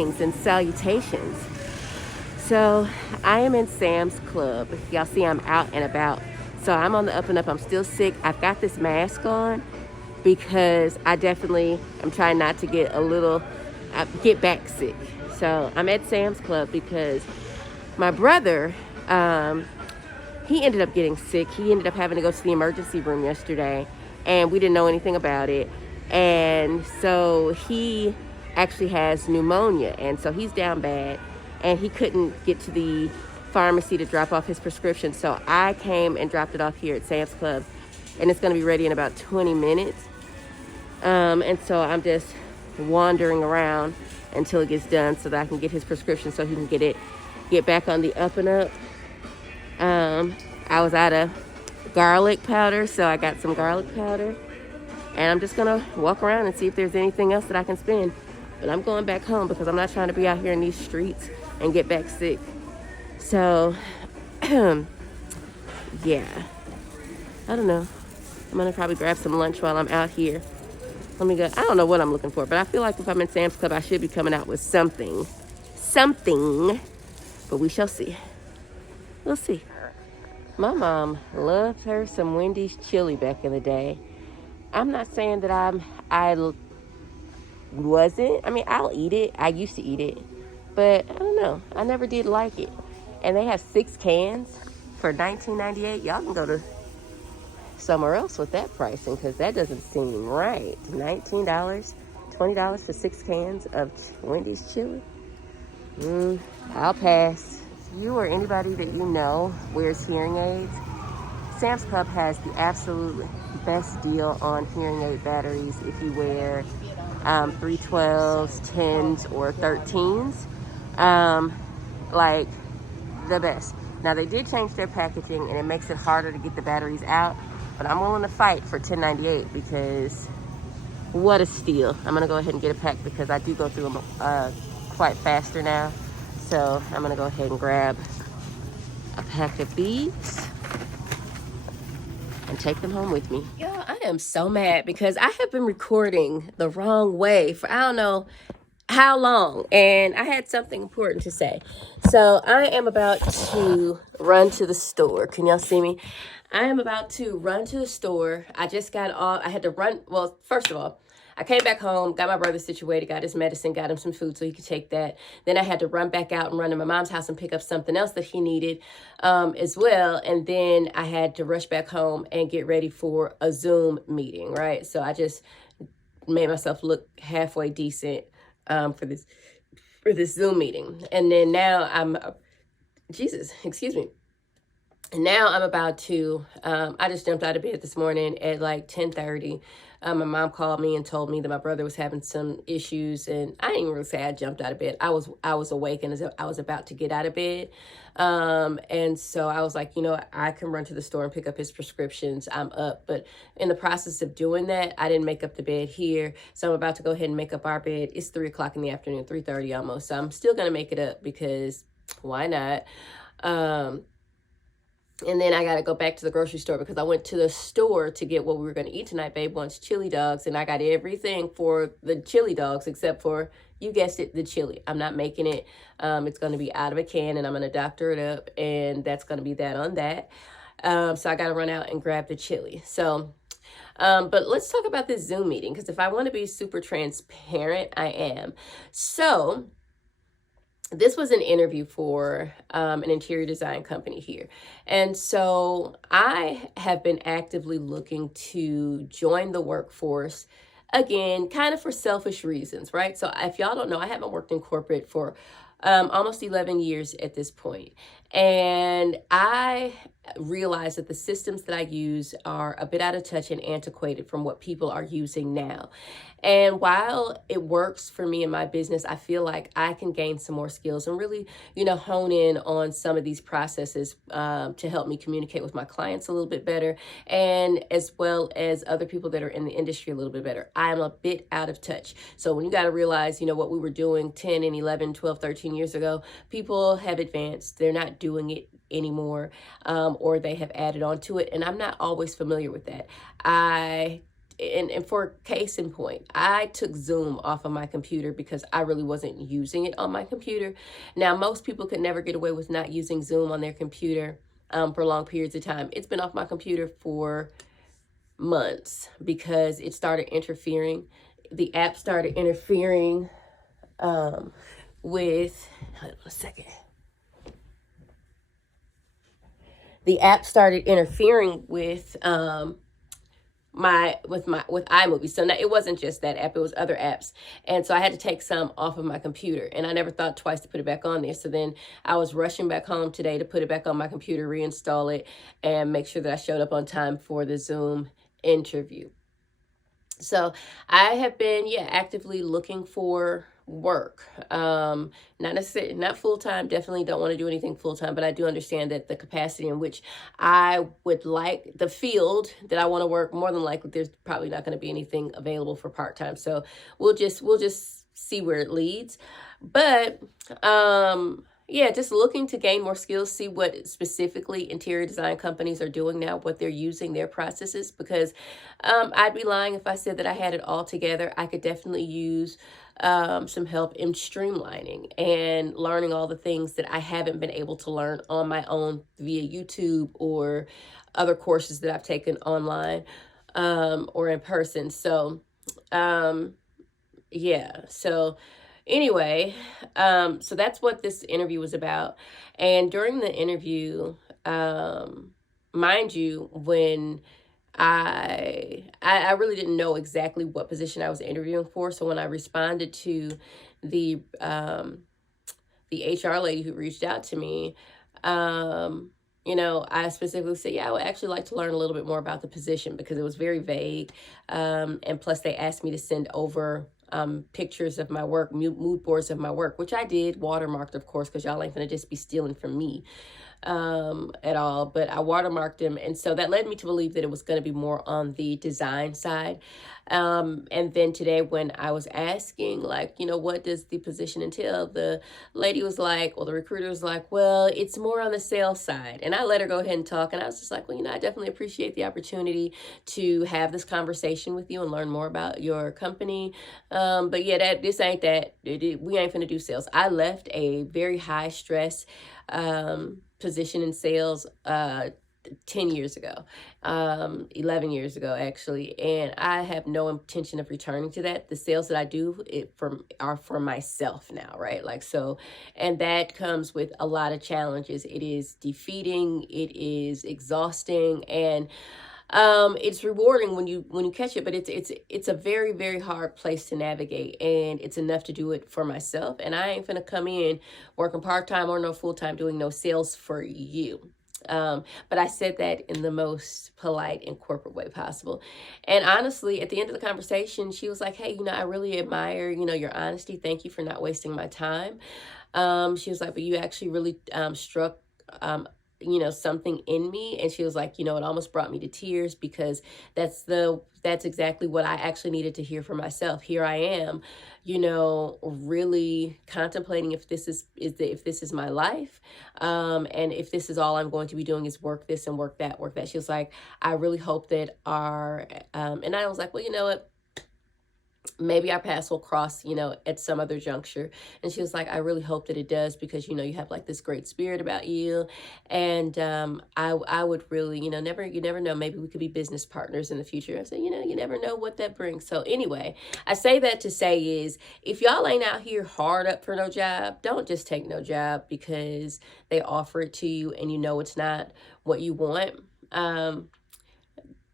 Greetings and salutations. So I am in Sam's Club. Y'all see I'm out and about. So I'm on the up and up. I'm still sick. I've got this mask on because I definitely am trying not to get back sick. So I'm at Sam's Club because my brother, he ended up getting sick. He ended up having to go to the emergency room yesterday, and we didn't know anything about it. And so he actually has pneumonia, and so he's down bad, and he couldn't get to the pharmacy to drop off his prescription. So I came and dropped it off here at Sam's Club, and it's going to be ready in about 20 minutes. And so I'm just wandering around until it gets done so that I can get his prescription so he can get back on the up and up. I was out of garlic powder, so I got some garlic powder. And I'm just going to walk around and see if there's anything else that I can spend. But I'm going back home because I'm not trying to be out here in these streets and get back sick. So, yeah. I don't know. I'm going to probably grab some lunch while I'm out here. Let me go. I don't know what I'm looking for, but I feel like if I'm in Sam's Club, I should be coming out with something. But we shall see. We'll see. My mom loved her some Wendy's chili back in the day. I'm not saying that I wasn't. I mean, I'll eat it. I used to eat it. But I don't know. I never did like it. And they have 6 cans for $19.98. Y'all can go to somewhere else with that pricing because that doesn't seem right. $19, $20 for 6 cans of Wendy's chili? I'll pass. If you or anybody that you know wears hearing aids, Sam's Club has the absolute best deal on hearing aid batteries if you wear 312s, 10s, or 13s. Like the best. Now they did change their packaging and it makes it harder to get the batteries out, but I'm willing to fight for $10.98 because what a steal. I'm gonna go ahead and get a pack because I do go through them quite faster now. So I'm gonna go ahead and grab a pack of these and take them home with me. Yo, I am so mad because I have been recording the wrong way for I don't know how long, and I had something important to say. So I am about to run to the store. Can y'all see me? I am about to run to the store. I just got off. I had to run. Well, first of all, I came back home, got my brother situated, got his medicine, got him some food so he could take that. Then I had to run back out and run to my mom's house and pick up something else that he needed as well. And then I had to rush back home and get ready for a Zoom meeting, right? So I just made myself look halfway decent for this Zoom meeting. And then now excuse me. And now I'm about to, I just jumped out of bed this morning at like 10:30. My mom called me and told me that my brother was having some issues, and I didn't even really say I jumped out of bed. I was awake and I was about to get out of bed. And so I was like, I can run to the store and pick up his prescriptions. I'm up. But in the process of doing that, I didn't make up the bed here. So I'm about to go ahead and make up our bed. It's 3 o'clock in the afternoon, 3:30 almost. So I'm still going to make it up because why not? And then I got to go back to the grocery store because I went to the store to get what we were going to eat tonight. Babe wants chili dogs, and I got everything for the chili dogs except for, you guessed it, the chili. I'm not making it. It's going to be out of a can, and I'm going to doctor it up, and that's going to be that on that. So I got to run out and grab the chili. So, but let's talk about this Zoom meeting because if I want to be super transparent, I am. So this was an interview for an interior design company here. And so I have been actively looking to join the workforce again, kind of for selfish reasons, right? So if y'all don't know, I haven't worked in corporate for almost 11 years at this point. And I realize that the systems that I use are a bit out of touch and antiquated from what people are using now. And while it works for me in my business, I feel like I can gain some more skills and really, hone in on some of these processes to help me communicate with my clients a little bit better, and as well as other people that are in the industry a little bit better. I am a bit out of touch. So when you got to realize, what we were doing 10 and 11, 12, 13 years ago, people have advanced. They're not doing it anymore, or they have added on to it. And I'm not always familiar with that. I and for case in point, I took Zoom off of my computer because I really wasn't using it on my computer. Now, most people could never get away with not using Zoom on their computer for long periods of time. It's been off my computer for months because it started interfering. The app started interfering with, hold on a second. The app started interfering with with iMovie. So now it wasn't just that app, it was other apps. And so I had to take some off of my computer, and I never thought twice to put it back on there. So then I was rushing back home today to put it back on my computer, reinstall it, and make sure that I showed up on time for the Zoom interview. So I have been, actively looking for work. Not necessarily, not full-time, definitely don't want to do anything full-time, but I do understand that the capacity in which I would like the field that I want to work, more than likely there's probably not going to be anything available for part-time. So we'll just see where it leads. But just looking to gain more skills, see what specifically interior design companies are doing now, what they're using, their processes, because I'd be lying if I said that I had it all together. I could definitely use some help in streamlining and learning all the things that I haven't been able to learn on my own via YouTube or other courses that I've taken online or in person. So, so anyway, so that's what this interview was about. And during the interview, mind you, when I really didn't know exactly what position I was interviewing for. So when I responded to the HR lady who reached out to me, I specifically said, I would actually like to learn a little bit more about the position, because it was very vague. And plus they asked me to send over pictures of my work, mood boards of my work, which I did, watermarked, of course, because y'all ain't gonna just be stealing from me at all, but I watermarked them. And so that led me to believe that it was going to be more on the design side. And then today when I was asking, like, what does the position entail? The lady was like, the recruiter was like, well, it's more on the sales side. And I let her go ahead and talk. And I was just like, I definitely appreciate the opportunity to have this conversation with you and learn more about your company. But this ain't that. We ain't finna do sales. I left a very high stress position in sales 10 years ago, 11 years ago, actually. And I have no intention of returning to that. The sales that I do are for myself now, right? And that comes with a lot of challenges. It is defeating, it is exhausting, and it's rewarding when you catch it, but it's a very, very hard place to navigate, and it's enough to do it for myself. And I ain't finna come in working part-time or no full-time doing no sales for you. But I said that in the most polite and corporate way possible. And honestly, at the end of the conversation, she was like, hey, I really admire, your honesty. Thank you for not wasting my time. She was like, but you actually really struck something in me. And she was like, it almost brought me to tears, because that's exactly what I actually needed to hear for myself. Here I am, really contemplating if this is my life, and if this is all I'm going to be doing is work this and work that. She was like, I really hope that and I was like, well, you know what? Maybe our paths will cross, at some other juncture. And she was like, I really hope that it does, because, you have like this great spirit about you. And I would really, you never know, maybe we could be business partners in the future. I said, you never know what that brings. So anyway, I say that to say is, if y'all ain't out here hard up for no job, don't just take no job because they offer it to you and it's not what you want.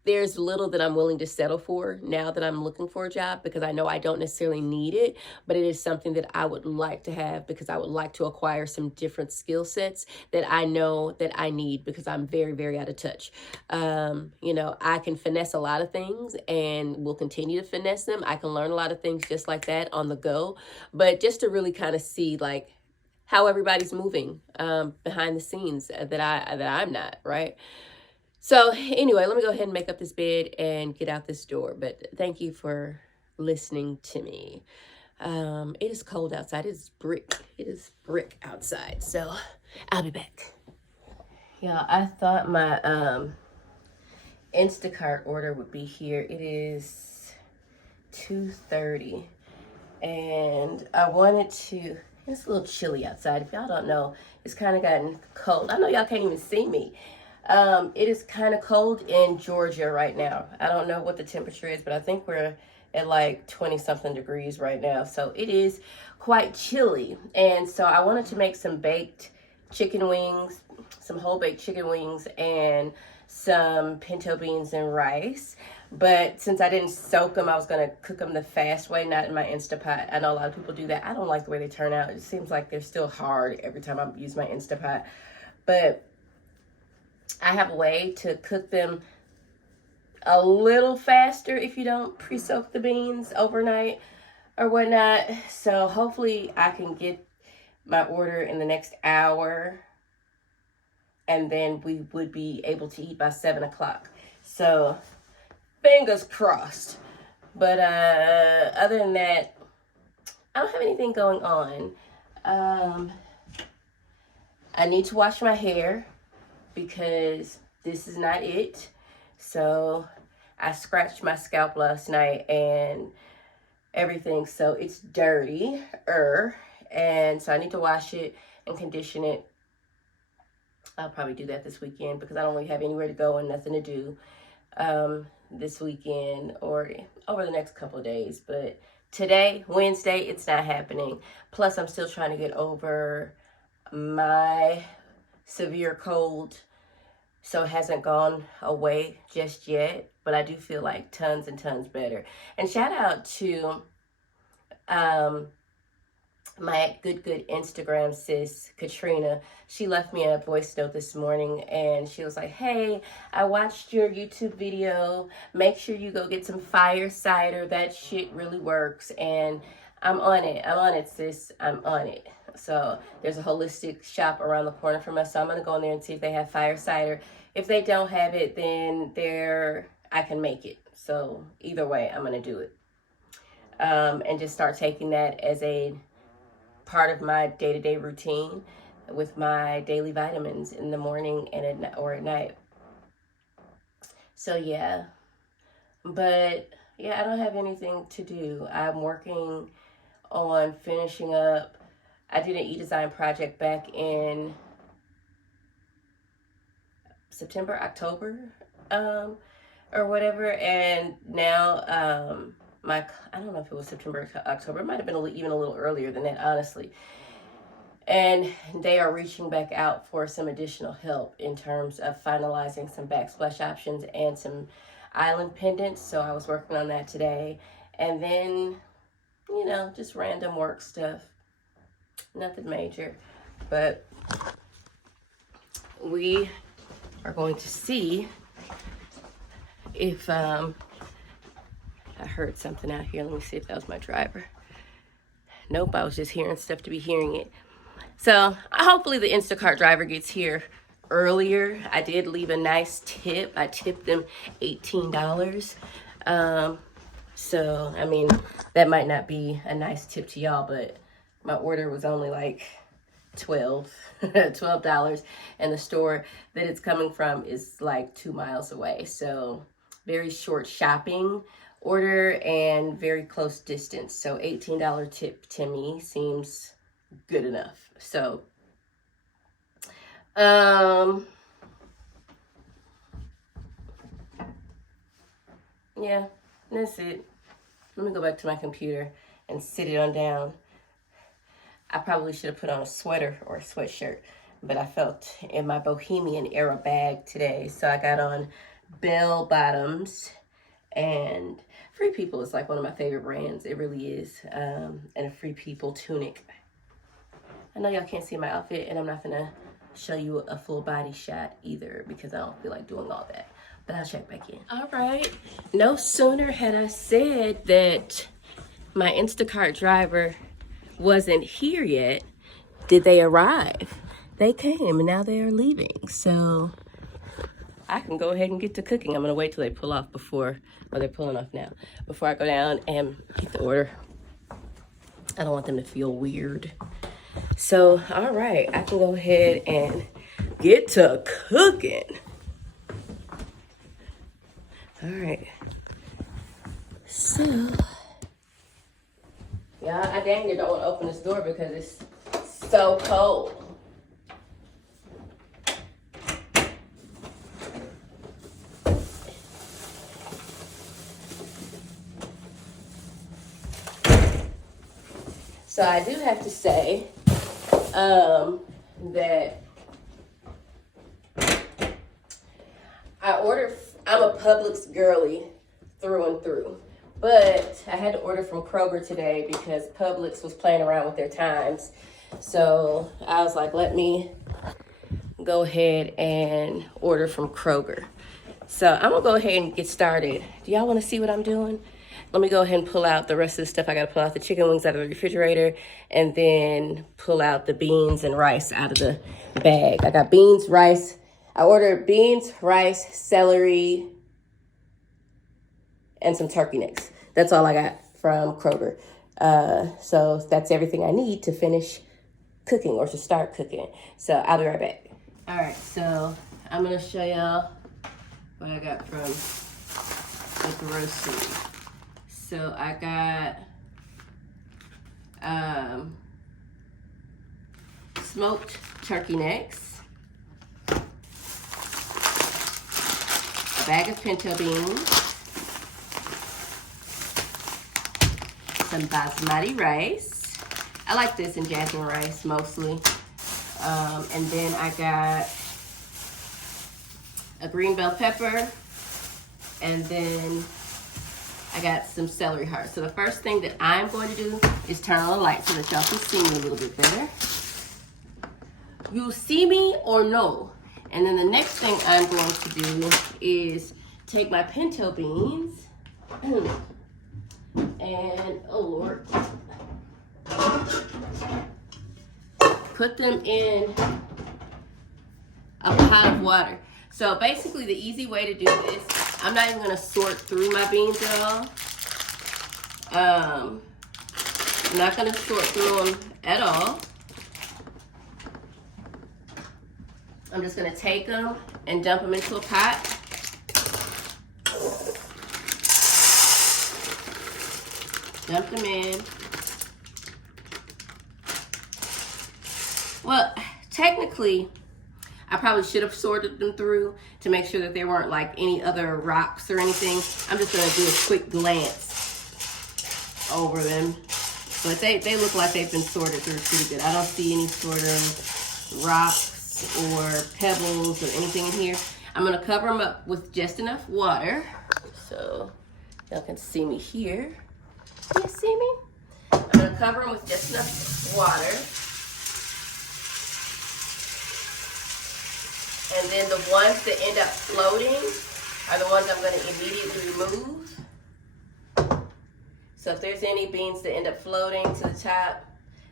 There's little that I'm willing to settle for now that I'm looking for a job, because I know I don't necessarily need it, but it is something that I would like to have, because I would like to acquire some different skill sets that I know that I need, because I'm very, very out of touch. I can finesse a lot of things and will continue to finesse them. I can learn a lot of things just like that on the go, but just to really kind of see like how everybody's moving behind the scenes that I'm not, right? So anyway, let me go ahead and make up this bed and get out this door. But thank you for listening to me. It is cold outside. It is brick outside. So I'll be back. Yeah, I thought my Instacart order would be here. It is 2:30, and I wanted to. It's a little chilly outside. If y'all don't know, it's kind of gotten cold. I know y'all can't even see me. It is kind of cold in Georgia right now. I don't know what the temperature is, but I think we're at like 20 something degrees right now. So it is quite chilly. And so I wanted to make some baked chicken wings, some whole baked chicken wings, and some pinto beans and rice. But since I didn't soak them, I was going to cook them the fast way, not in my Instapot. I know a lot of people do that. I don't like the way they turn out. It seems like they're still hard every time I use my Instapot. But I have a way to cook them a little faster if you don't pre-soak the beans overnight or whatnot. So hopefully I can get my order in the next hour, and then we would be able to eat by 7 o'clock. So fingers crossed. But other than that, I don't have anything going on. I need to wash my hair because this is not it. So I scratched my scalp last night and everything, so it's dirty. And so I need to wash it and condition it. I'll probably do that this weekend because I don't really have anywhere to go and nothing to do this weekend or over the next couple of days. But today, Wednesday, it's not happening. Plus, I'm still trying to get over my severe cold, so it hasn't gone away just yet. But I do feel like tons and tons better. And shout out to my good Instagram sis, Katrina. She left me a voice note this morning and she was like, hey, I watched your YouTube video. Make sure you go get some fire cider. That shit really works. And I'm on it. I'm on it, sis. I'm on it. So there's a holistic shop around the corner from us. So I'm going to go in there and see if they have fire cider. If they don't have it, then I can make it. So either way, I'm going to do it. And just start taking that as a part of my day-to-day routine with my daily vitamins in the morning and at night. So yeah, but yeah, I don't have anything to do. I'm working on finishing up. I did an e-design project back in September, October, or whatever, and now I don't know if it was September or October. It might have been even a little earlier than that, honestly. And they are reaching back out for some additional help in terms of finalizing some backsplash options and some island pendants. So I was working on that today. And then, just random work stuff. Nothing major. But we are going to see if I heard something out here. Let me see if that was my driver. Nope, I was just hearing stuff to be hearing it. So hopefully the Instacart driver gets here earlier. I did leave a nice tip. I tipped them $18. So, I mean, that might not be a nice tip to y'all, but my order was only like $12. And the store that it's coming from is like 2 miles away. So very short shopping order and very close distance. So $18 tip to me seems good enough. So yeah, that's it. Let me go back to my computer and sit it on down. I probably should have put on a sweater or a sweatshirt, but I felt in my bohemian era bag today. So I got on bell bottoms, and Free People is like one of my favorite brands. It really is. And a Free People tunic. I know y'all can't see my outfit, and I'm not gonna show you a full body shot either because I don't feel like doing all that. But I'll check back in. All right. No sooner had I said that my Instacart driver wasn't here yet did they arrive. They came and now they are leaving. So I can go ahead and get to cooking. I'm gonna wait till they pull off they're pulling off now, before I go down and get the order. I don't want them to feel weird. So, all right, I can go ahead and get to cooking. All right. So, yeah, I dang near don't want to open this door because it's so cold. So I do have to say that I'm a Publix girly through and through. But I had to order from Kroger today because Publix was playing around with their times. So I was like, let me go ahead and order from Kroger. So I'm gonna go ahead and get started. Do y'all wanna see what I'm doing? Let me go ahead and pull out the rest of the stuff. I gotta pull out the chicken wings out of the refrigerator and then pull out the beans and rice out of the bag. I got beans, rice. I ordered beans, rice, celery, and some turkey necks. That's all I got from Kroger. So that's everything I need to finish cooking or to start cooking. So I'll be right back. All right, so I'm gonna show y'all what I got from the grocery. So I got smoked turkey necks, a bag of pinto beans, some basmati rice. I like this in jasmine rice mostly. And then I got a green bell pepper, and then I got some celery hearts. So the first thing that I'm going to do is turn on the light so that y'all can see me a little bit better. You see me or no? And then the next thing I'm going to do is take my pinto beans and, oh Lord, put them in a pot of water. So basically the easy way to do this, I'm not even gonna sort through my beans at all. I'm not gonna sort through them at all. I'm just gonna take them and dump them into a pot. Dump them in. Well, technically, I probably should have sorted them through to make sure that there weren't like any other rocks or anything. I'm just gonna do a quick glance over them. But they look like they've been sorted through pretty good. I don't see any sort of rocks or pebbles or anything in here. I'm gonna cover them up with just enough water. So y'all can see me here. Can you see me? I'm gonna cover them with just enough water. And then the ones that end up floating are the ones I'm going to immediately remove. So if there's any beans that end up floating to the top,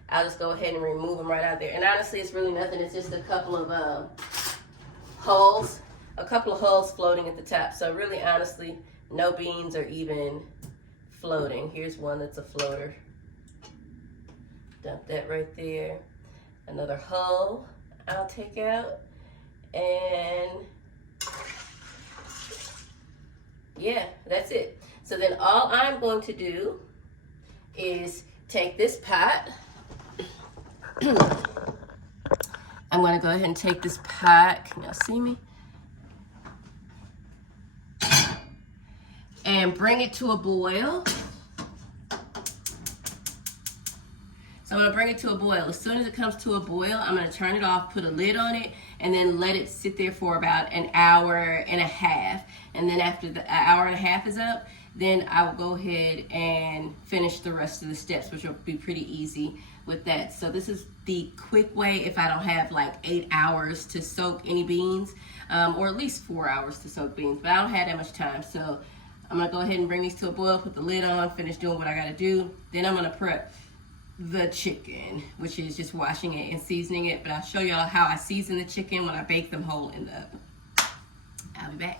I'll just go ahead and remove them right out there. And honestly, it's really nothing. It's just a couple of hulls floating at the top. So really, honestly, no beans are even floating. Here's one that's a floater. Dump that right there. Another hull I'll take out. And yeah, that's it. So then all I'm going to do is take this pot. I'm going to go ahead and take this pot. Can y'all see me? And bring it to a boil. So I'm going to bring it to a boil. As soon as it comes to a boil, I'm going to turn it off, put a lid on it, and then let it sit there for about an hour and a half. And then after the hour and a half is up, then I will go ahead and finish the rest of the steps, which will be pretty easy with that. So this is the quick way if I don't have like 8 hours to soak any beans, or at least 4 hours to soak beans, but I don't have that much time. So I'm going to go ahead and bring these to a boil, put the lid on, finish doing what I got to do. Then I'm going to prep the chicken, which is just washing it and seasoning it. But I'll show y'all how I season the chicken when I bake them whole in the oven. I'll be back.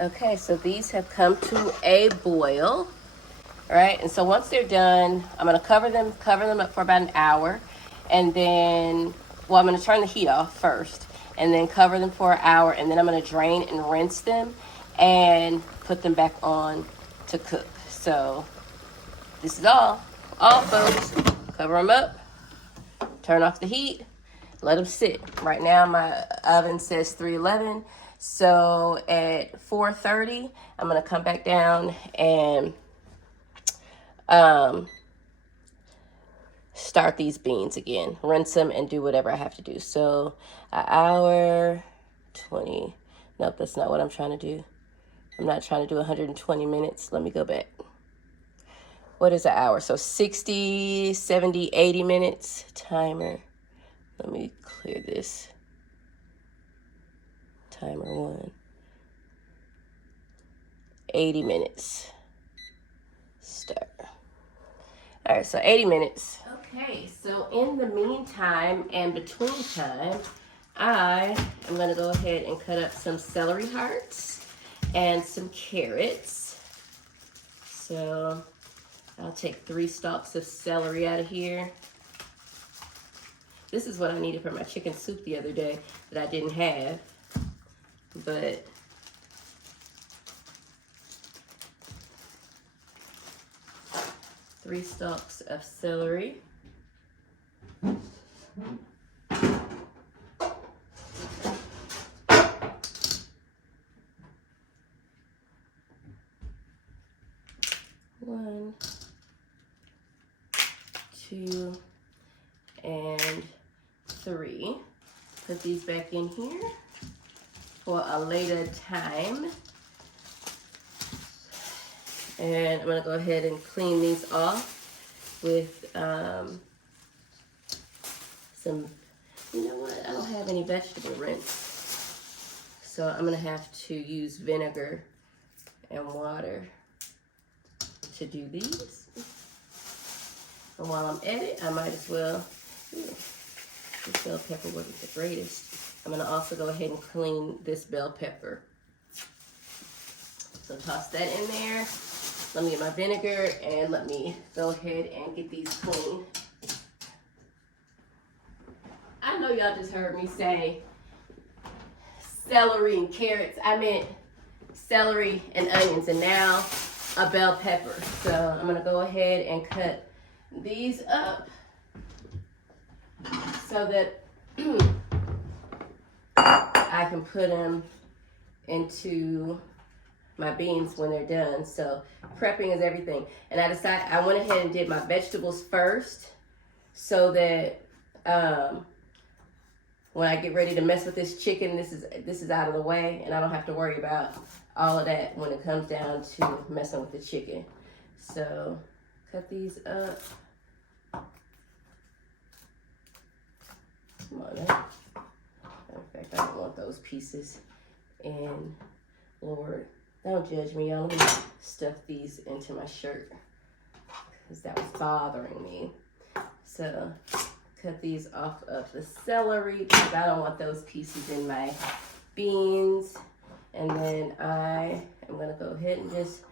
Okay, so these have come to a boil. All right, and so once they're done, I'm gonna cover them up for about an hour. And then, well, I'm gonna turn the heat off first and then cover them for an hour, and then I'm gonna drain and rinse them. and put them back on to cook. So this is all folks. Cover them up, turn off the heat, let them sit. Right now my oven says 311, so at 4:30 I'm gonna come back down and start these beans again, rinse them and do whatever I have to do. So an hour 20, nope, that's not what I'm trying to do. I'm not trying to do 120 minutes. Let me go back. What is an hour? So 60, 70, 80 minutes. Timer. Let me clear this. Timer 1. 80 minutes. Start. All right, so 80 minutes. Okay, so in the meantime and between time, I am going to go ahead and cut up some celery hearts and some carrots. So I'll take 3 stalks of celery out of here. This is what I needed for my chicken soup the other day that I didn't have. But three stalks of celery. One, 2, and 3. Put these back in here for a later time. And I'm gonna go ahead and clean these off with some, you know what, I don't have any vegetable rinse. So I'm gonna have to use vinegar and water to do these. And while I'm at it, I might as well, this bell pepper wasn't the greatest. I'm gonna also go ahead and clean this bell pepper. So toss that in there. Let me get my vinegar and let me go ahead and get these clean. I know y'all just heard me say celery and carrots. I meant celery and onions, and now a bell pepper. So I'm gonna go ahead and cut these up so that I can put them into my beans when they're done. So prepping is everything. And I went ahead and did my vegetables first so that when I get ready to mess with this chicken, this is out of the way, and I don't have to worry about all of that when it comes down to messing with the chicken. So cut these up. Come on now. In fact, I don't want those pieces. And Lord, don't judge me, y'all. Let me stuff these into my shirt because that was bothering me. So cut these off of the celery because I don't want those pieces in my beans. And then I am gonna go ahead and just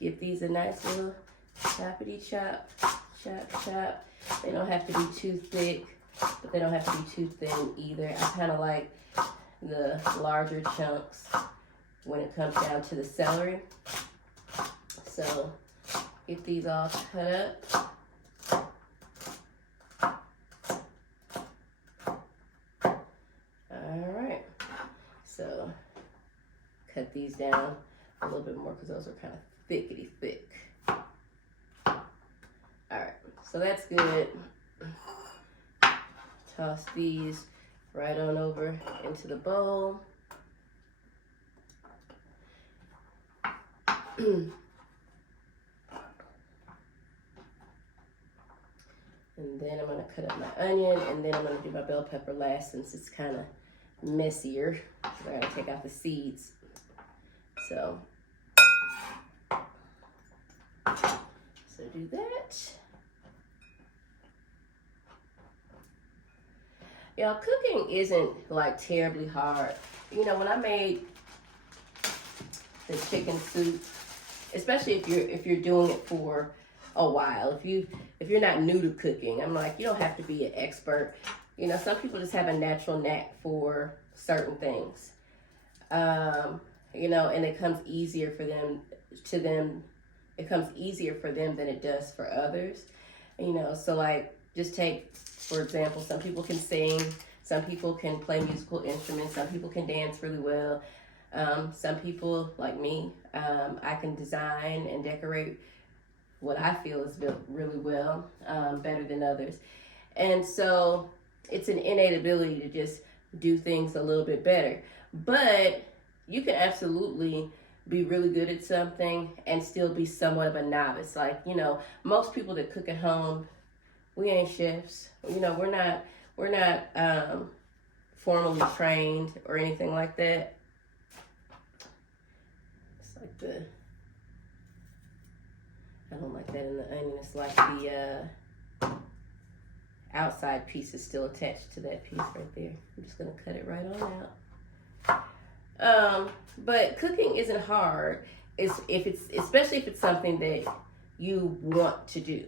give these a nice little choppity chop, chop, chop. They don't have to be too thick, but they don't have to be too thin either. I kind of like the larger chunks when it comes down to the celery. So get these all cut up. All right, so cut these down a little bit more because those are kind of thickety thick. All right, so that's good. Toss these right on over into the bowl. And then I'm gonna cut up my onion, and then I'm gonna do my bell pepper last since it's kind of messier. I gotta take out the seeds. So do that. Y'all, cooking isn't like terribly hard. You know, when I made the chicken soup, especially if you're doing it for a while, if you're not new to cooking, I'm like, you don't have to be an expert. You know, some people just have a natural knack for certain things. you know, and it comes easier for them it comes easier for them than it does for others, you know. So like, just take for example, some people can sing, some people can play musical instruments, some people can dance really well, some people like me, I can design and decorate what I feel is built really well, better than others. And so it's an innate ability to just do things a little bit better. But you can absolutely be really good at something and still be somewhat of a novice. Like, you know, most people that cook at home, we ain't chefs. You know, we're not formally trained or anything like that. It's like I don't like that in the onion. It's like the outside piece is still attached to that piece right there. I'm just gonna cut it right on out. But cooking isn't hard. Especially if it's something that you want to do.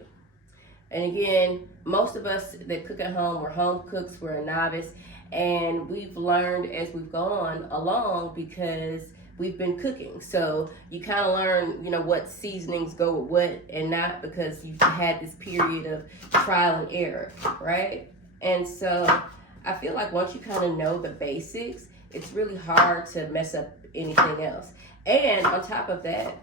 And again, most of us that cook at home, we're home cooks, we're a novice, and we've learned as we've gone along because we've been cooking. So you kind of learn, you know, what seasonings go with what and not, because you've had this period of trial and error, right? And so I feel like once you kind of know the basics, it's really hard to mess up anything else. And on top of that,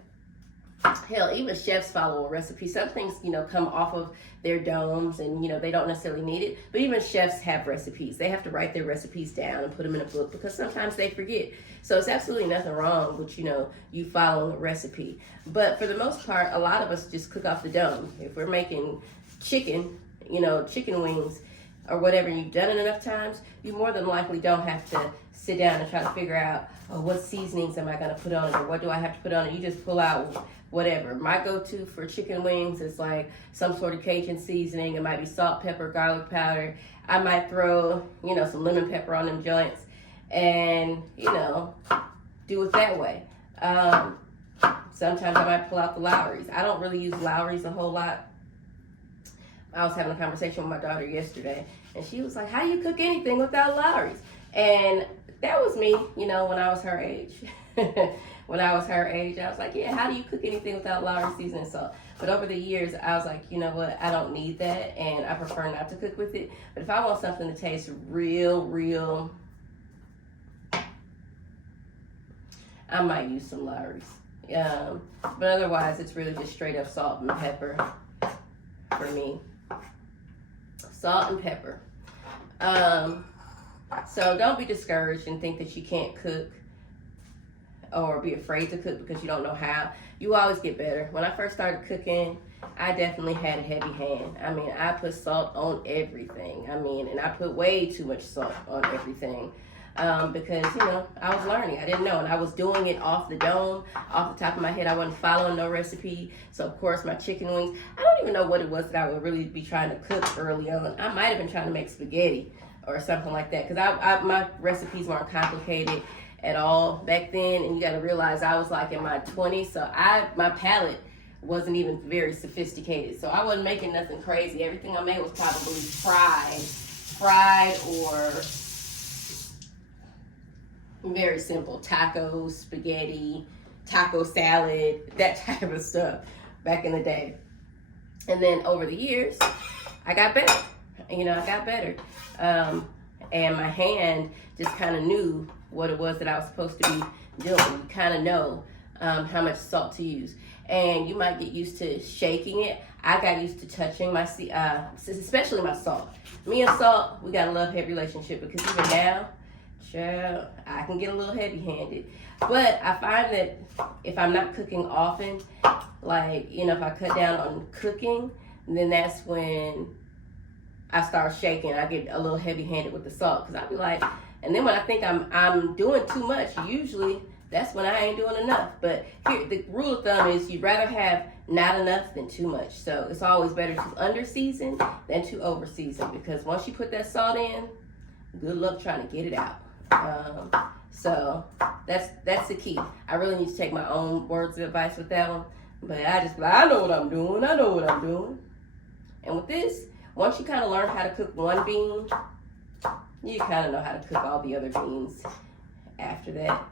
hell, even chefs follow a recipe. Some things, you know, come off of their domes and, you know, they don't necessarily need it. But even chefs have recipes. They have to write their recipes down and put them in a book because sometimes they forget. So it's absolutely nothing wrong with, you know, you following a recipe. But for the most part, a lot of us just cook off the dome. If we're making chicken, you know, chicken wings or whatever, and you've done it enough times, you more than likely don't have to sit down and try to figure out, oh, what seasonings am I going to put on it, or what do I have to put on it? You just pull out whatever. My go-to for chicken wings is like some sort of Cajun seasoning. It might be salt, pepper, garlic powder. I might throw, you know, some lemon pepper on them joints and, you know, do it that way. Sometimes I might pull out the Lowry's. I don't really use Lowry's a whole lot. I was having a conversation with my daughter yesterday, and she was like, how do you cook anything without Lowry's? And that was me, you know, when I was her age. When I was her age, I was like, yeah, how do you cook anything without Lowry's seasoning salt? But over the years, I was like, you know what, I don't need that, and I prefer not to cook with it. But if I want something to taste real, I might use some Lowry's. But otherwise, it's really just straight up salt and pepper for me. Salt and pepper. So don't be discouraged and think that you can't cook or be afraid to cook because you don't know how. You always get better. When I first started cooking, I definitely had a heavy hand. I mean, I put salt on everything. I mean, and I put way too much salt on everything because, you know, I was learning. I didn't know, and I was doing it off the dome, off the top of my head. I wasn't following no recipe. So, of course, my chicken wings, I don't even know what it was that I would really be trying to cook early on. I might have been trying to make spaghetti or something like that, because my recipes weren't complicated at all back then. And you got to realize I was like in my 20s, so my palate wasn't even very sophisticated, so I wasn't making nothing crazy. Everything I made was probably fried or very simple tacos, spaghetti, taco salad, that type of stuff back in the day. And then over the years, I got better. You know, I got better. And my hand just kind of knew what it was that I was supposed to be doing. You kind of know how much salt to use. And you might get used to shaking it. I got used to touching my, especially my salt. Me and salt, we got a love-hate relationship, because even now, child, I can get a little heavy-handed. But I find that if I'm not cooking often, like, you know, if I cut down on cooking, then that's when I start shaking. I get a little heavy-handed with the salt, because I'll be like, and then when I think I'm doing too much, usually that's when I ain't doing enough. But here, the rule of thumb is you'd rather have not enough than too much. So it's always better to under-season than to over-season, because once you put that salt in, good luck trying to get it out. So that's the key. I really need to take my own words of advice with that one. But I know what I'm doing. I know what I'm doing. And with this, once you kind of learn how to cook one bean, you kind of know how to cook all the other beans after that.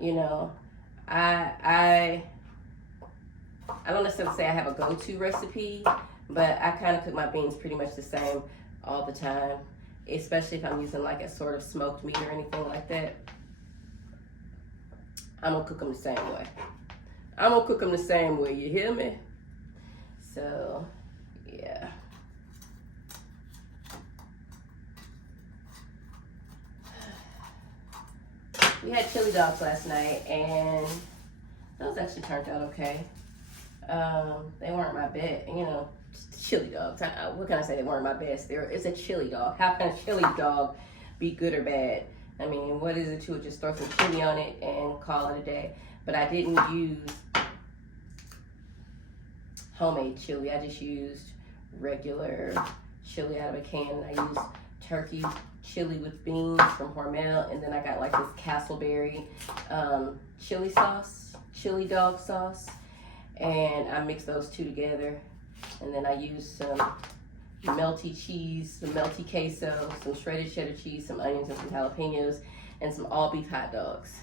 You know, I don't necessarily say I have a go-to recipe, but I kind of cook my beans pretty much the same all the time, especially if I'm using like a sort of smoked meat or anything like that. I'm gonna cook them the same way. I'm gonna cook them the same way, you hear me? So, yeah. We had chili dogs last night, and those actually turned out okay. They weren't my best, you know, chili dogs. What can I say? They weren't my best. It's a chili dog. How can a chili dog be good or bad? I mean, what is it to it? Just throw some chili on it and call it a day. But I didn't use homemade chili. I just used regular chili out of a can. I used turkey chili with beans from Hormel, and then I got like this Castleberry chili sauce, chili dog sauce, and I mixed those two together. And then I used some melty cheese, some melty queso, some shredded cheddar cheese, some onions and some jalapenos, and some all beef hot dogs.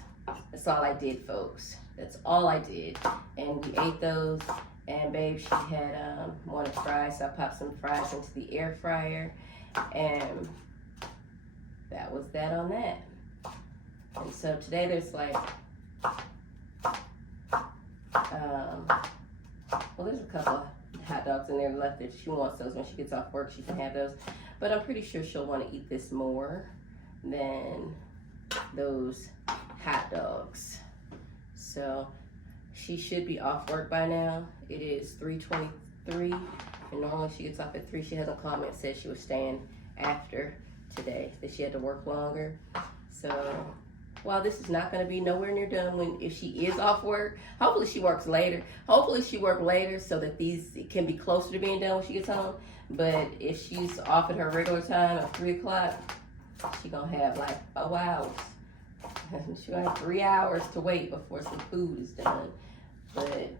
That's all I did, folks. That's all I did. And we ate those, and babe, she had wanted fries, so I popped some fries into the air fryer, and that was that on that. And so today there's like, well, there's a couple of hot dogs in there left that she wants those. When she gets off work, she can have those. But I'm pretty sure she'll want to eat this more than those hot dogs. So she should be off work by now. It is 3:23, and normally she gets off at 3. She hasn't called me and said she was staying after today, that she had to work longer. So while this is not going to be nowhere near done, if she is off work, hopefully she works later. Hopefully she works later so that these can be closer to being done when she gets home. But if she's off at her regular time of 3 o'clock, she's going to have like 4 hours. She's going to have 3 hours to wait before some food is done. But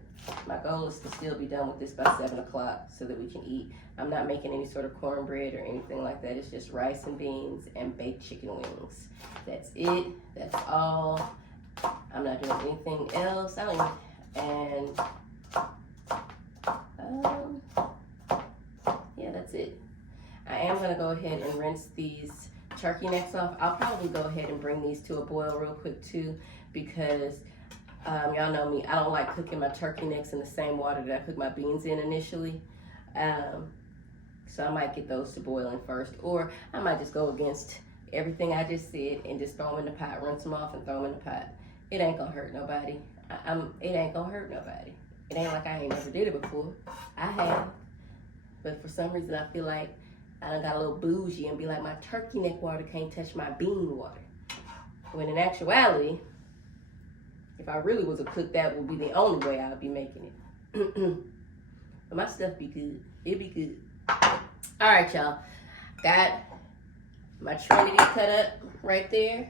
my goal is to still be done with this by 7 o'clock so that we can eat. I'm not making any sort of cornbread or anything like that. It's just rice and beans and baked chicken wings. That's it. That's all. I'm not doing anything else. Yeah, that's it. I am going to go ahead and rinse these turkey necks off. I'll probably go ahead and bring these to a boil real quick too, because y'all know me, I don't like cooking my turkey necks in the same water that I cook my beans in initially. So I might get those to boiling first, or I might just go against everything I just said and just throw them in the pot, rinse them off and throw them in the pot. It ain't gonna hurt nobody. It ain't gonna hurt nobody. It ain't like I ain't never did it before. I have. But for some reason I feel like I done got a little bougie and be like, my turkey neck water can't touch my bean water. When in actuality, if I really was a cook, that would be the only way I would be making it. But my stuff be good. It be good. All right, y'all. Got my Trinity cut up right there.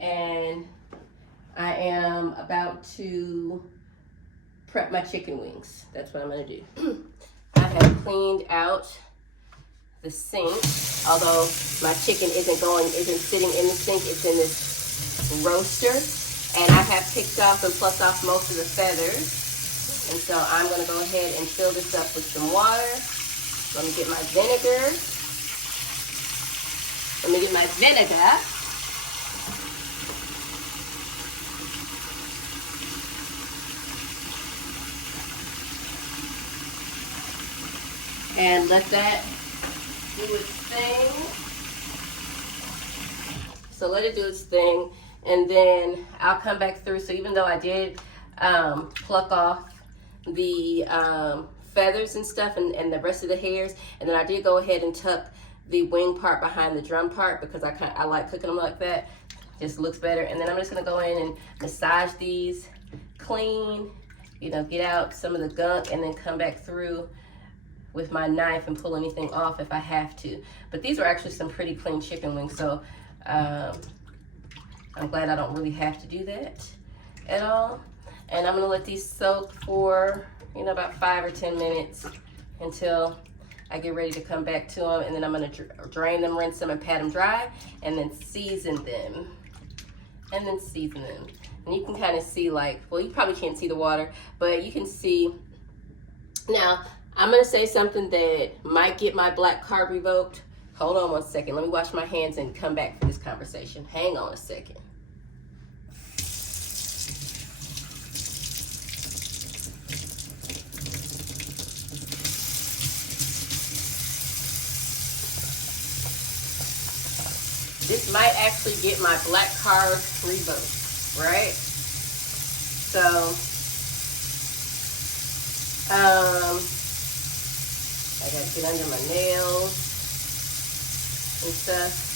And I am about to prep my chicken wings. That's what I'm going to do. I have cleaned out the sink. Although my chicken isn't sitting in the sink. It's in this roaster. And I have picked off and plucked off most of the feathers. And so I'm going to go ahead and fill this up with some water. Let me get my vinegar. And let that do its thing. So let it do its thing. And then I'll come back through. So even though I did pluck off the feathers and stuff and the rest of the hairs, and then I did go ahead and tuck the wing part behind the drum part because I like cooking them like that. Just looks better. And then I'm just gonna go in and massage these clean, get out some of the gunk, and then come back through with my knife and pull anything off if I have to. But these are actually some pretty clean chicken wings, so I'm glad I don't really have to do that at all. And I'm gonna let these soak for, about 5 or 10 minutes until I get ready to come back to them. And then I'm gonna drain them, rinse them, and pat them dry, and then season them. and then season them. And you can kind of see, like, well, you probably can't see the water, but you can see. Now, I'm going to say something that might get my black card revoked. Hold on one second. Let me wash my hands and come back for this conversation. Hang on a second. This might actually get my black card revoked, right? So, I gotta get under my nails and stuff.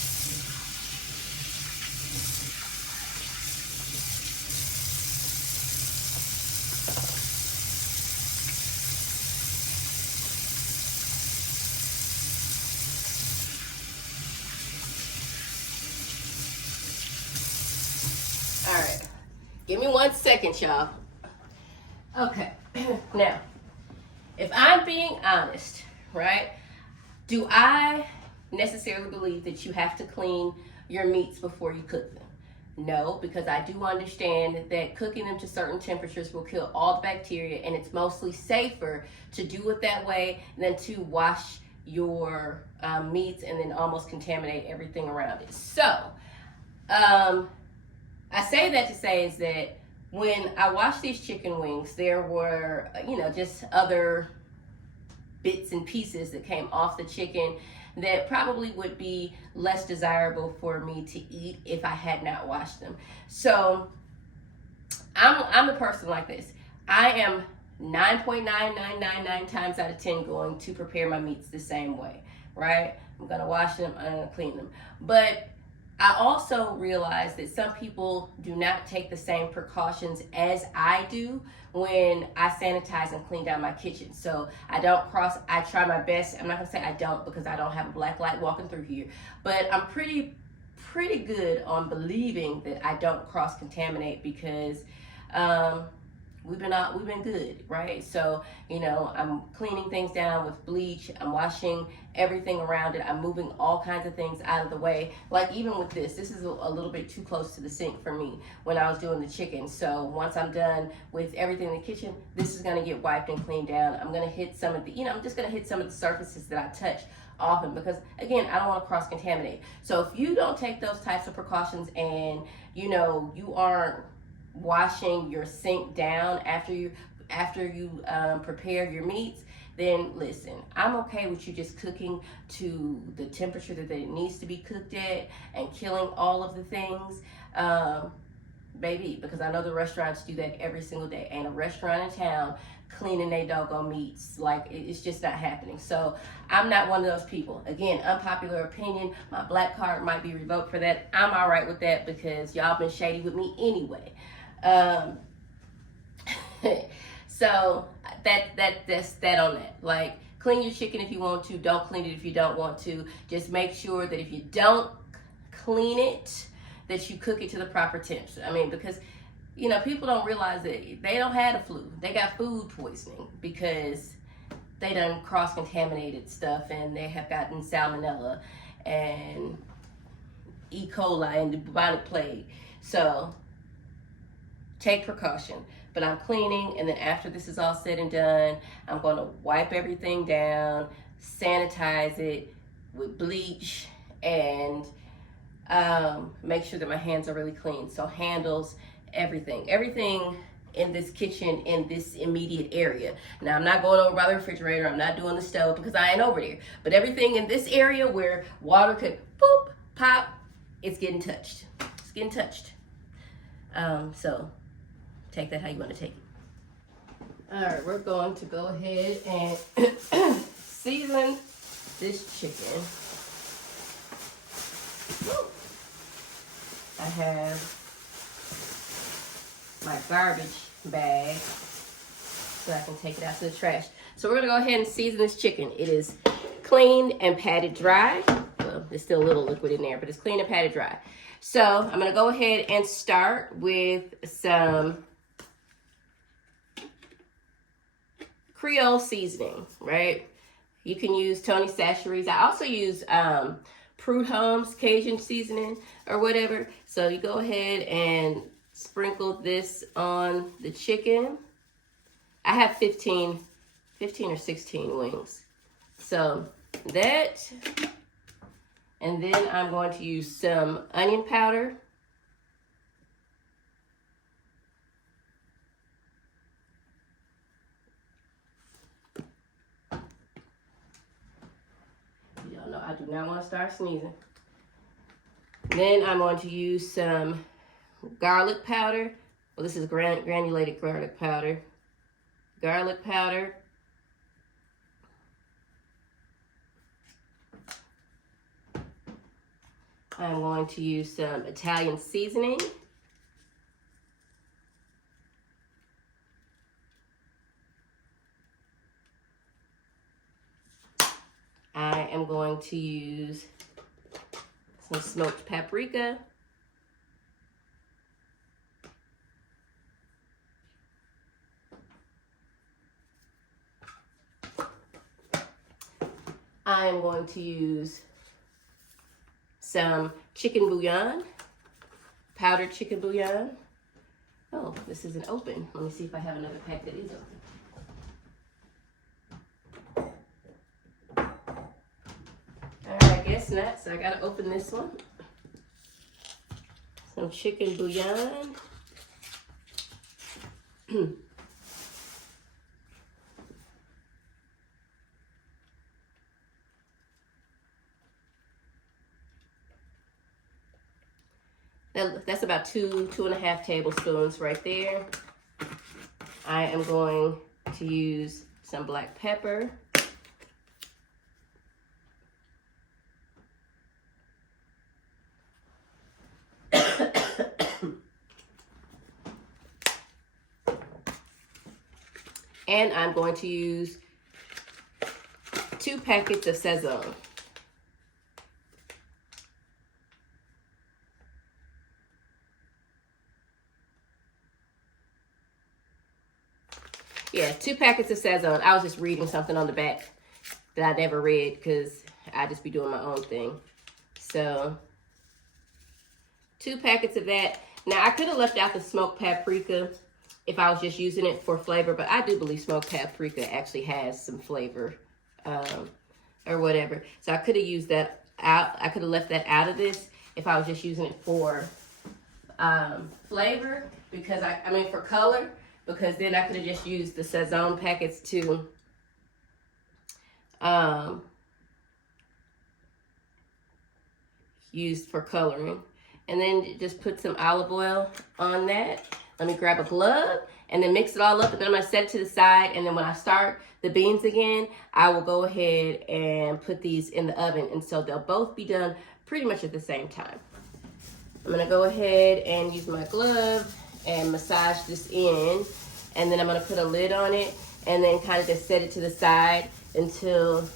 All right, give me 1 second, y'all. Okay, now, if I'm being honest, right, do I necessarily believe that you have to clean your meats before you cook them? No, because I do understand that cooking them to certain temperatures will kill all the bacteria, and it's mostly safer to do it that way than to wash your meats and then almost contaminate everything around it. So, I say that to say is that when I washed these chicken wings, there were, just other bits and pieces that came off the chicken that probably would be less desirable for me to eat if I had not washed them. So I'm a person like this. I am 9.9999 times out of 10 going to prepare my meats the same way, right? I'm gonna wash them, I'm gonna clean them. But I also realize that some people do not take the same precautions as I do when I sanitize and clean down my kitchen. So I try my best. I'm not gonna say I don't because I don't have a black light walking through here, but I'm pretty good on believing that I don't cross contaminate because we've been good, right? So, I'm cleaning things down with bleach. I'm washing everything around it. I'm moving all kinds of things out of the way. Like even with this is a little bit too close to the sink for me when I was doing the chicken. So once I'm done with everything in the kitchen, this is gonna get wiped and cleaned down. I'm gonna hit some of the, I'm just gonna hit some of the surfaces that I touch often because again, I don't want to cross contaminate. So if you don't take those types of precautions and you aren't washing your sink down after you prepare your meats, then listen, I'm okay with you just cooking to the temperature that it needs to be cooked at and killing all of the things, baby, because I know the restaurants do that every single day. Ain't a restaurant in town cleaning their doggone meats. Like, it's just not happening. So I'm not one of those people. Again, unpopular opinion, my black card might be revoked for that. I'm all right with that because y'all been shady with me anyway. So that's that on that. Like, clean your chicken if you want to, don't clean it if you don't want to. Just make sure that if you don't clean it, that you cook it to the proper temps. I mean, because people don't realize that they don't have the flu. They got food poisoning because they done cross-contaminated stuff and they have gotten salmonella and E. coli and the bubonic plague. So take precaution. But I'm cleaning, and then after this is all said and done, I'm going to wipe everything down, sanitize it with bleach, and make sure that my hands are really clean. So handles, everything in this kitchen, in this immediate area. Now, I'm not going over by the refrigerator. I'm not doing the stove because I ain't over there. But everything in this area where water could boop, pop, it's getting touched. It's getting touched. So take that how you want to take it. All right, we're going to go ahead and season this chicken. I have my garbage bag so I can take it out to the trash. So we're gonna go ahead and season this chicken. It is cleaned and patted dry. Well, there's still a little liquid in there, but it's clean and patted dry. So I'm gonna go ahead and start with some Creole seasoning, right? You can use Tony Chachere's. I also use Prud'homme's Cajun seasoning or whatever. So you go ahead and sprinkle this on the chicken. I have 15 or 16 wings. So that, and then I'm going to use some onion powder. Y'all know I do not want to start sneezing. Then I'm going to use some garlic powder. Well, this is granulated garlic powder. Garlic powder. I'm going to use some Italian seasoning. I am going to use some smoked paprika. I am going to use some chicken bouillon, powdered chicken bouillon. Oh, this isn't open. Let me see if I have another pack that is open. All right, I guess not, so I gotta open this one. Some chicken bouillon. That's about 2.5 tablespoons right there. I am going to use some black pepper. And I'm going to use 2 packets of Sazon. Yeah, 2 packets of Sazon. I was just reading something on the back that I never read because I just be doing my own thing. So, 2 packets of that. Now, I could have left out the smoked paprika if I was just using it for flavor, but I do believe smoked paprika actually has some flavor or whatever. So, I could have used that out. I could have left that out of this if I was just using it for flavor, because I mean for color. Because then I could have just used the Sazon packets to used for coloring. And then just put some olive oil on that. Let me grab a glove and then mix it all up. And then I'm going to set it to the side. And then when I start the beans again, I will go ahead and put these in the oven. And so they'll both be done pretty much at the same time. I'm going to go ahead and use my glove and massage this in, and then I'm going to put a lid on it and then kind of just set it to the side until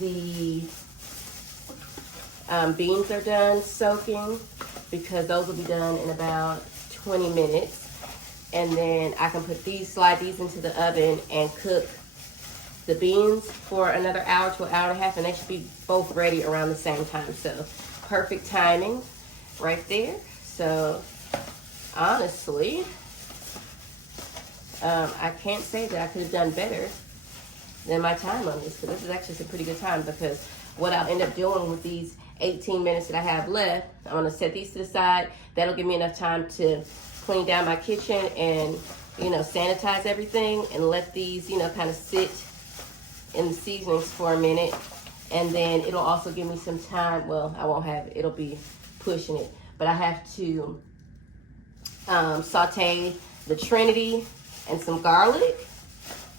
the beans are done soaking, because those will be done in about 20 minutes. And then I can slide these into the oven and cook the beans for another hour to an hour and a half, and they should be both ready around the same time. So perfect timing right there. So honestly, I can't say that I could have done better than my time on this, because this is actually some pretty good time, because what I'll end up doing with these 18 minutes that I have left, I'm going to set these to the side. That'll give me enough time to clean down my kitchen and, sanitize everything, and let these, kind of sit in the seasonings for a minute. And then it'll also give me some time, well, I won't have it, it'll be pushing it, but I have to saute the Trinity and some garlic,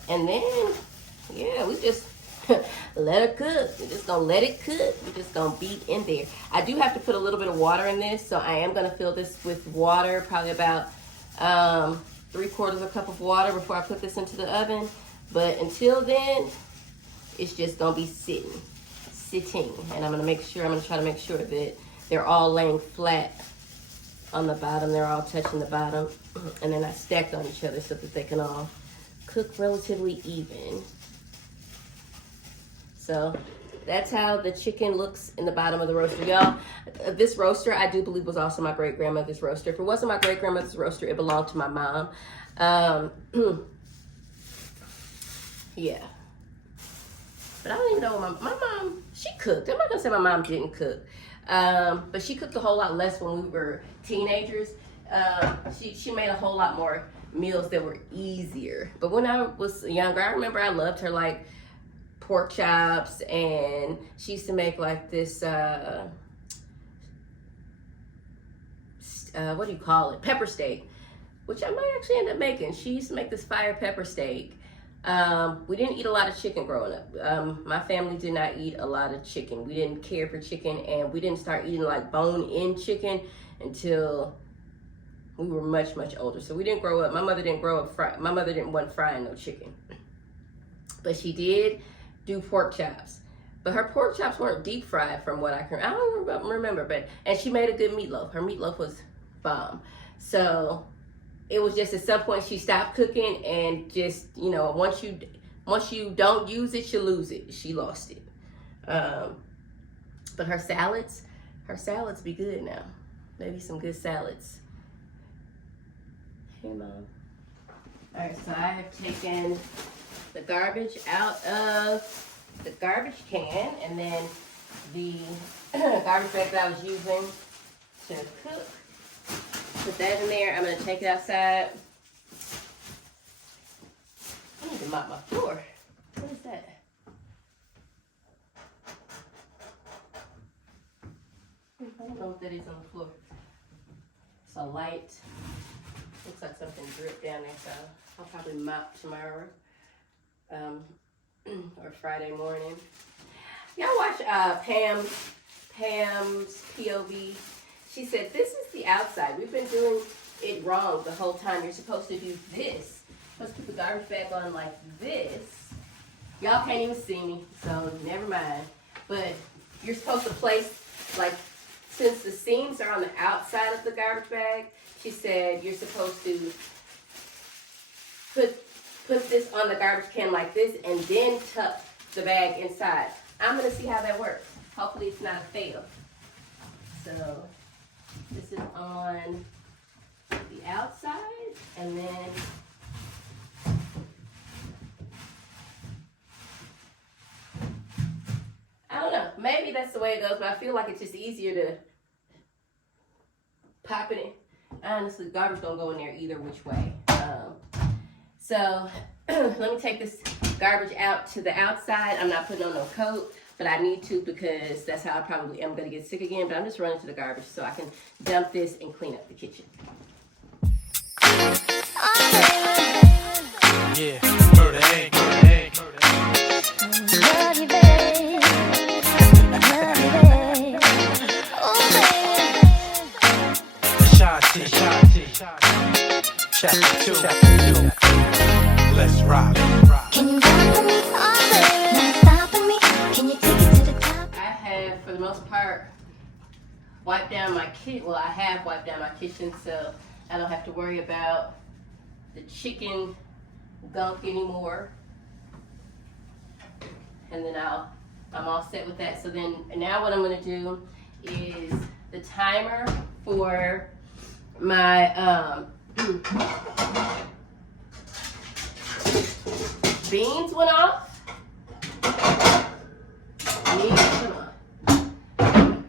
and then we just let it cook. We're just gonna let it cook. We're just gonna be in there. I do have to put a little bit of water in this, so I am gonna fill this with water, probably about 3/4 cup of water before I put this into the oven. But until then, it's just gonna be sitting, and I'm gonna try to make sure that they're all laying flat on the bottom. They're all touching the bottom, and they're not stacked on each other, so that they can all cook relatively even. So that's how the chicken looks in the bottom of the roaster, y'all. This roaster, I do believe, was also my great grandmother's roaster. If it wasn't my great grandmother's roaster, it belonged to my mom. Yeah. But I don't even know what my mom, she cooked. I'm not gonna say my mom didn't cook. But she cooked a whole lot less when we were teenagers. She made a whole lot more meals that were easier. But when I was younger, I remember I loved her like pork chops, and she used to make like this what do you call it, pepper steak, which I might actually end up making. She used to make this fire pepper steak. We didn't eat a lot of chicken growing up. My family did not eat a lot of chicken. We didn't care for chicken, and we didn't start eating like bone-in chicken until we were much, much older. So we didn't grow up, my mother didn't want frying no chicken. But she did do pork chops. But her pork chops weren't deep fried from what I don't remember, and she made a good meatloaf. Her meatloaf was bomb. So it was just at some point she stopped cooking, and just, you know, once you don't use it, you lose it. She lost it. But her salads be good now. Maybe some good salads. Hey, Mom. All right, so I have taken the garbage out of the garbage can, and then the garbage bag that I was using to cook. Put that in there. I'm going to take it outside. I need to mop my floor. What is that? I don't know what that is on the floor. It's a light. Looks like something dripped down there, so I'll probably mop tomorrow. Or Friday morning. Y'all watch Pam's POV. She said, this is the outside. We've been doing it wrong the whole time. You're supposed to do this. Let's put the garbage bag on like this. Y'all can't even see me, so never mind. But you're supposed to place, like, since the seams are on the outside of the garbage bag, she said you're supposed to put this on the garbage can like this, and then tuck the bag inside. I'm gonna see how that works. Hopefully it's not a fail. So this is on the outside, and then I don't know, maybe that's the way it goes, but I feel like it's just easier to pop it in. Honestly, garbage don't go in there either which way. So let me take this garbage out to the outside. I'm not putting on no coat, but I need to, because that's how I probably am going to get sick again. But I'm just running to the garbage so I can dump this and clean up the kitchen. Yeah, murder egg, murder egg, murder Chapter 2. Let's rock. Can you ride with me all day? Not stopping me. Can you take it to the top? I have, for the most part, wiped down my kitchen. Well, I have wiped down my kitchen, so I don't have to worry about the chicken gunk anymore. And then I'm all set with that. So then now what I'm going to do is the timer for my beans went off.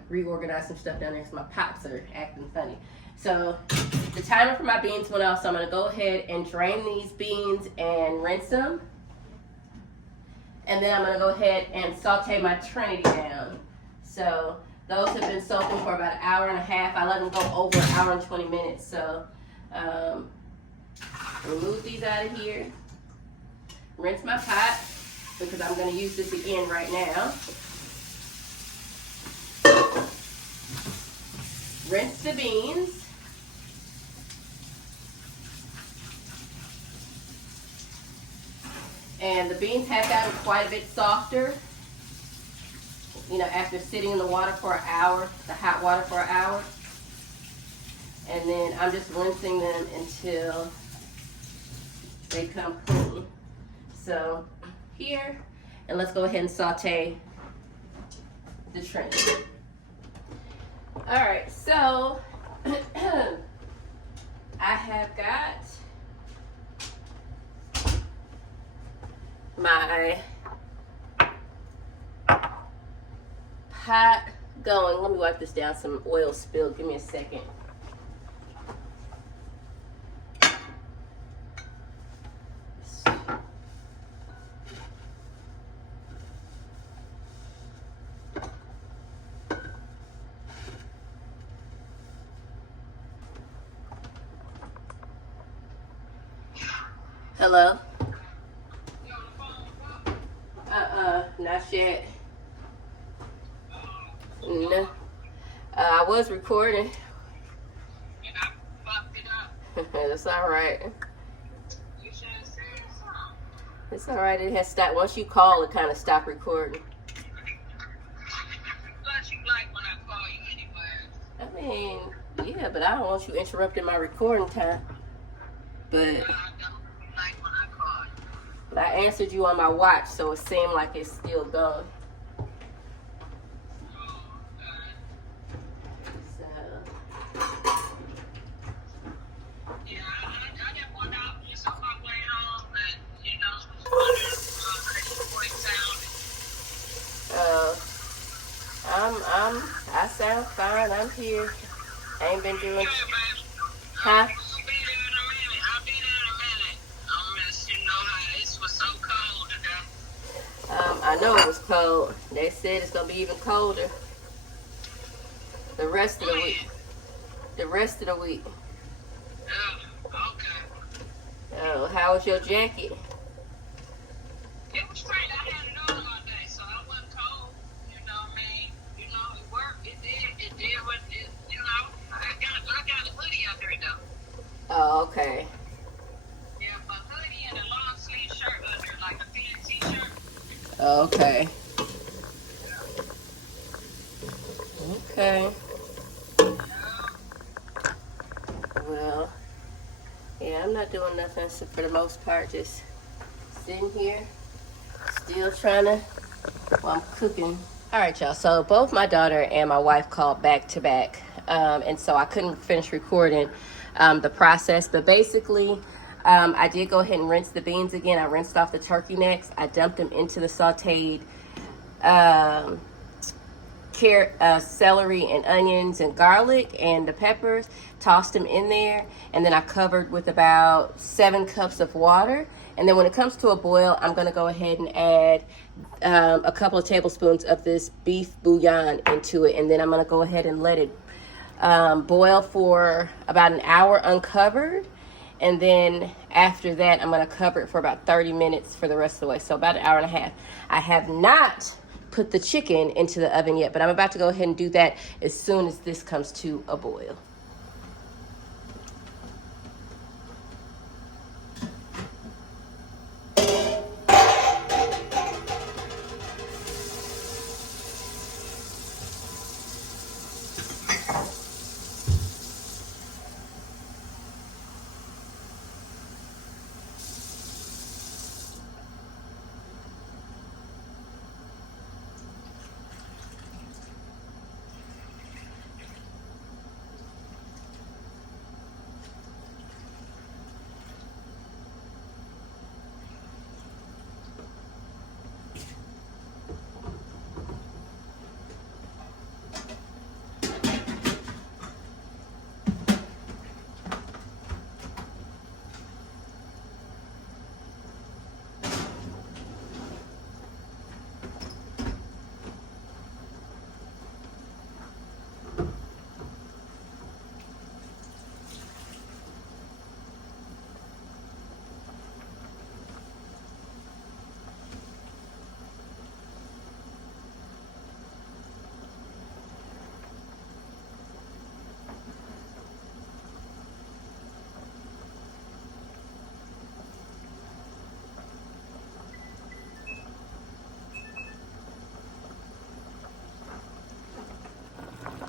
Reorganize some stuff down there because my pots are acting funny. So the timer for my beans went off, so I'm going to go ahead and drain these beans and rinse them. And then I'm going to go ahead and saute my Trinity down. So those have been soaking for about an hour and a half. I let them go over an hour and 20 minutes. So remove these out of here. Rinse my pot, because I'm going to use this again right now. Rinse the beans. And the beans have gotten quite a bit softer, you know, after sitting in the water for an hour, the hot water for an hour. And then I'm just rinsing them until they come clean. So here, and let's go ahead and saute the trend. All right, so I have got my pot going. Let me wipe this down. Some oil spilled. Give me a second. Hello? Not yet. No. I was recording. And I fucked it up. It's all right. You should have said something. It's all right. It has stopped. Once you call, it kind of stopped recording. Plus, you like when I call you anyway. I mean, yeah, but I don't want you interrupting my recording time. But I don't like when I call you. but I answered you on my watch, so it seemed like it's still going. So, Yeah, I didn't want to just on my way home, but, you know, I sound fine. I'm here. I ain't been doing. Okay, babe. Huh? I'll be there in a minute. I'll be there in a minute. I'm just, you know, how it was so cold today. I know it was cold. They said it's gonna be even colder the rest of the week. The rest of the week. Yeah, okay. Oh, how was your jacket? It was straight. I had it on all day, so I wasn't cold. You know what I mean? You know, it worked. It did what it, you know. I got a hoodie out there, though. Oh, okay. Yeah, my hoodie and a long sleeve shirt under, like a thin t-shirt. Okay. Okay. Well, yeah, I'm not doing nothing for the most part. Just sitting here, still trying to, well, I'm cooking. All right, y'all. So both my daughter and my wife called back to back. And so I couldn't finish recording the process. But basically, I did go ahead and rinse the beans again. I rinsed off the turkey necks. I dumped them into the sauteed celery and onions and garlic and the peppers, tossed them in there, and then I covered with about 7 cups of water. And then when it comes to a boil, I'm going to go ahead and add a couple of tablespoons of this beef bouillon into it, and then I'm going to go ahead and let it boil for about an hour uncovered. And then after that, I'm going to cover it for about 30 minutes for the rest of the way, so about an hour and a half. I have not put the chicken into the oven yet, but I'm about to go ahead and do that as soon as this comes to a boil.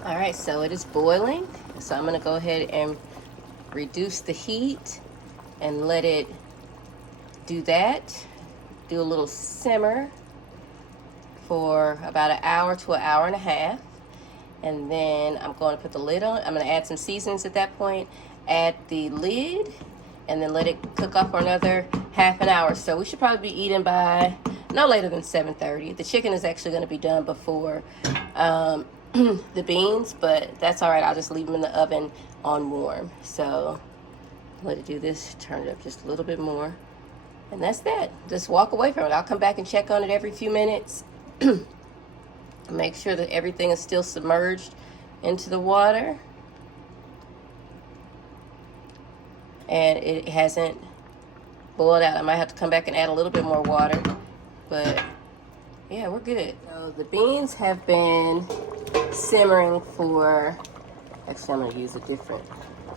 All right, so it is boiling. So I'm gonna go ahead and reduce the heat and let it do that. Do a little simmer for about an hour to an hour and a half. And then I'm going to put the lid on. I'm going to add some seasonings at that point, add the lid, and then let it cook up for another half an hour. So we should probably be eating by no later than 7:30. The chicken is actually going to be done before the beans, but that's all right. I'll just leave them in the oven on warm. So let it do this, turn it up just a little bit more. And that's that. Just walk away from it. I'll come back and check on it every few minutes. Make sure that everything is still submerged into the water. And it hasn't boiled out. I might have to come back and add a little bit more water. But yeah, we're good. So the beans have been simmering for, actually I'm gonna use a different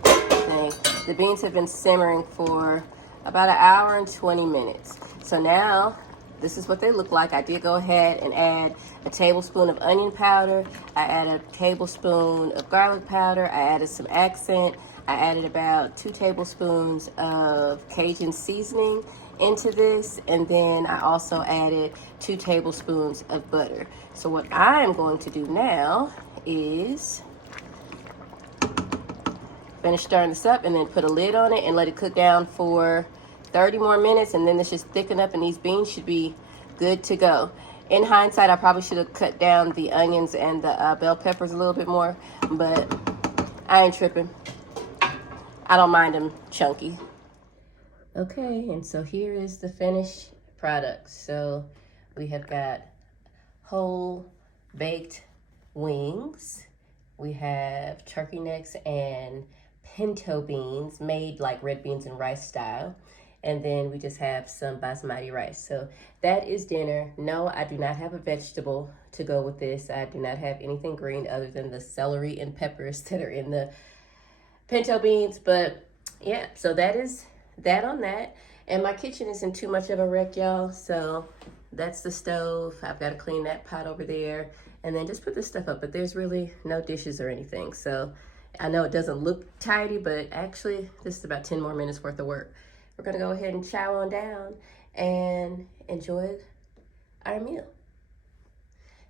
thing. The beans have been simmering for about an hour and 20 minutes. So now, this is what they look like. I did go ahead and add a tablespoon of onion powder. I added a tablespoon of garlic powder. I added some accent. I added about 2 tablespoons of Cajun seasoning into this. And then I also added 2 tablespoons of butter. So what I am going to do now is finish stirring this up and then put a lid on it and let it cook down for 30 more minutes, and then this should thicken up and these beans should be good to go. In hindsight, I probably should have cut down the onions and the bell peppers a little bit more, but I ain't tripping. I don't mind them chunky. Okay, and so here is the finished product. So we have got whole baked wings. We have turkey necks and pinto beans made like red beans and rice style. And then we just have some basmati rice. So that is dinner. No, I do not have a vegetable to go with this. I do not have anything green other than the celery and peppers that are in the pinto beans. But yeah, so that is that on that. And my kitchen isn't too much of a wreck, y'all. So that's the stove. I've got to clean that pot over there. And then just put this stuff up. But there's really no dishes or anything. So I know it doesn't look tidy, but actually this is about 10 more minutes worth of work. We're gonna go ahead and chow on down and enjoy our meal.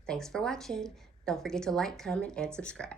Thanks for watching. Don't forget to like, comment, and subscribe.